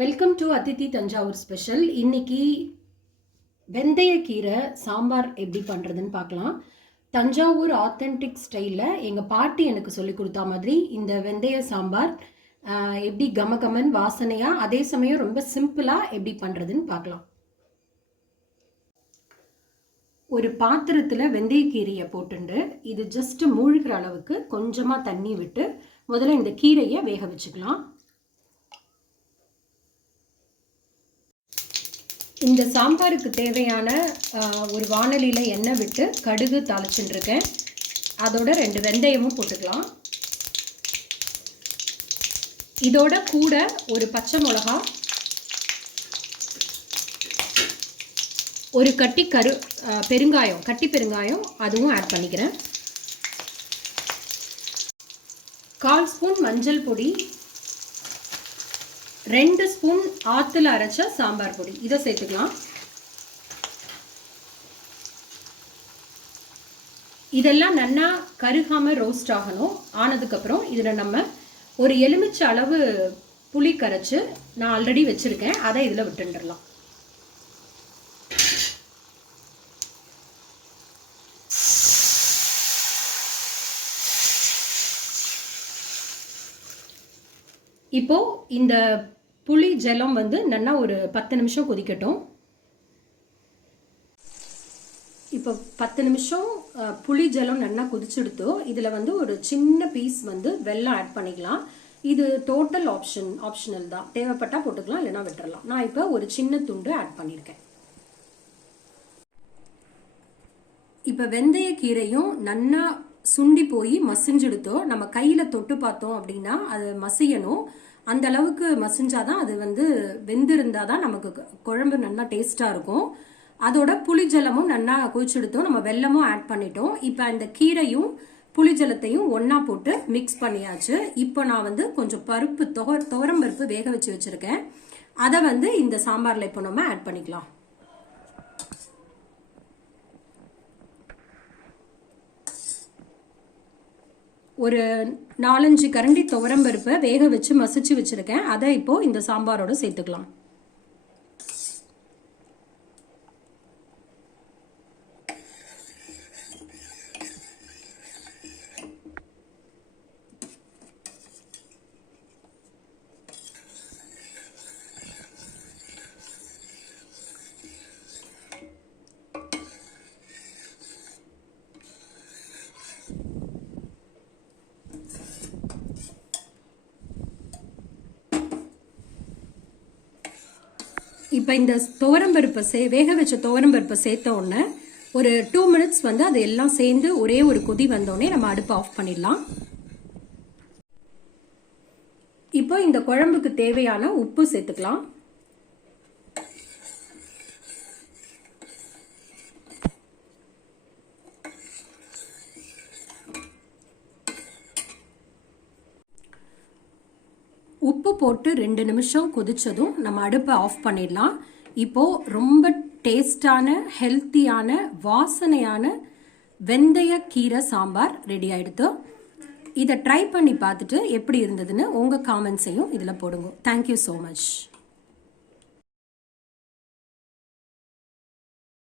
Welcome to Aditi Thanjavur special. இன்னைக்கு வெந்தயக்கீரை சாம்பார் எப்படி பண்ணுறதுன்னு பார்க்கலாம். தஞ்சாவூர் ஆத்தென்டிக் ஸ்டைலில் எங்கள் பாட்டி எனக்கு சொல்லி கொடுத்தா மாதிரி இந்த வெந்தய சாம்பார் எப்படி கமகமன் வாசனையாக அதே சமயம் ரொம்ப சிம்பிளாக எப்படி பண்ணுறதுன்னு பார்க்கலாம். ஒரு பாத்திரத்தில் வெந்தயக்கீரையை போட்டுண்டு இது ஜஸ்ட் மூழ்கிற அளவுக்கு கொஞ்சமாக தண்ணி விட்டு முதல்ல இந்த கீரையை வேக வச்சுக்கலாம். இந்த சாம்பாருக்கு தேவையான ஒரு வாணலியில் எண்ணெய் விட்டு கடுகு தாளிச்சுட்டுருக்கேன். அதோட 2 வெந்தயமும் போட்டுக்கலாம். இதோட கூட ஒரு பச்சை மிளகா, ஒரு கட்டி பெருங்காயம், கட்டி பெருங்காயம் அதுவும் ஆட் பண்ணிக்கிறேன். 1/4 ஸ்பூன் மஞ்சள் பொடி, 2 ஸ்பூன் ஆத்துல அரைச்ச சாம்பார் பொடி இதை சேர்த்துக்கலாம். இதெல்லாம் நல்லா கருகாம ரோஸ்ட் ஆகணும். ஆனதுக்கப்புறம் இதில் நம்ம ஒரு எலுமிச்சை அளவு புளி கரைச்சி நான் ஆல்ரெடி வச்சுருக்கேன், அதை இதில் விட்டுடலாம். இப்போது இந்த புளி ஜலம் நல்லா ஒரு 10 நிமிஷம் கொதிக்கட்டும். இப்போ 10 நிமிஷம் புளி ஜலம் நல்லா கொதிச்செடுத்தோ இதில் ஒரு சின்ன பீஸ் வெல்லம் ஆட் பண்ணிக்கலாம். இது டோட்டல் ஆப்ஷனல் தான். தேவைப்பட்டால் போட்டுக்கலாம், இல்லைனா விட்டுறலாம். நான் இப்போ ஒரு சின்ன துண்டு ஆட் பண்ணியிருக்கேன். இப்போ வெந்தய கீரையும் நல்லா சுண்டி போய் மசிஞ்செடுத்தோ நம்ம கையில் தொட்டு பார்த்தோம் அப்படின்னா அது மசியணும். அந்த அளவுக்கு மசிஞ்சாதான் அது வெந்திருந்தாதான் நமக்கு குழம்பு நல்லா டேஸ்டா இருக்கும். அதோட புளி ஜலமும் நல்லா கொதிச்செடுத்தோம், நம்ம வெல்லமும் ஆட் பண்ணிட்டோம். இப்போ இந்த கீரையும் புளி ஜலத்தையும் ஒன்னா போட்டு மிக்ஸ் பண்ணியாச்சு. இப்போ நான் கொஞ்சம் பருப்பு துவரம் பருப்பு வேக வச்சிருக்கேன். அதை இந்த சாம்பார்ல இப்போ நம்ம ஆட் பண்ணிக்கலாம். ஒரு 4-5 கரண்டி துவரம்பருப்பை வேக வச்சு மசிச்சு வச்சிருக்கேன். அதை இப்போ இந்த சாம்பாரோட சேர்த்துக்கலாம். இப்போ இந்த துவரம்பருப்பை வேக வச்ச துவரம்பருப்பை சேர்த்த உடனே ஒரு 2 மினிட்ஸ் அது எல்லாம் சேர்ந்து ஒரே ஒரு கொதி வந்தோடனே நம்ம அடுப்பை ஆஃப் பண்ணிடலாம். இப்போ இந்த குழம்புக்கு தேவையான உப்பு சேர்த்துக்கலாம். உப்பு போட்டு 2 நிமிஷம் கொதிச்சதும் நம்ம அடுப்பை ஆஃப் பண்ணிடலாம். இப்போ ரொம்ப டேஸ்டான ஹெல்த்தியான வாசனையான வெந்தய கீரை சாம்பார் ரெடி ஆயிடுத்து. இதை ட்ரை பண்ணி பார்த்துட்டு எப்படி இருந்ததுன்னு உங்க காமெண்ட்ஸையும் இதில் போடுங்க. Thank you so much.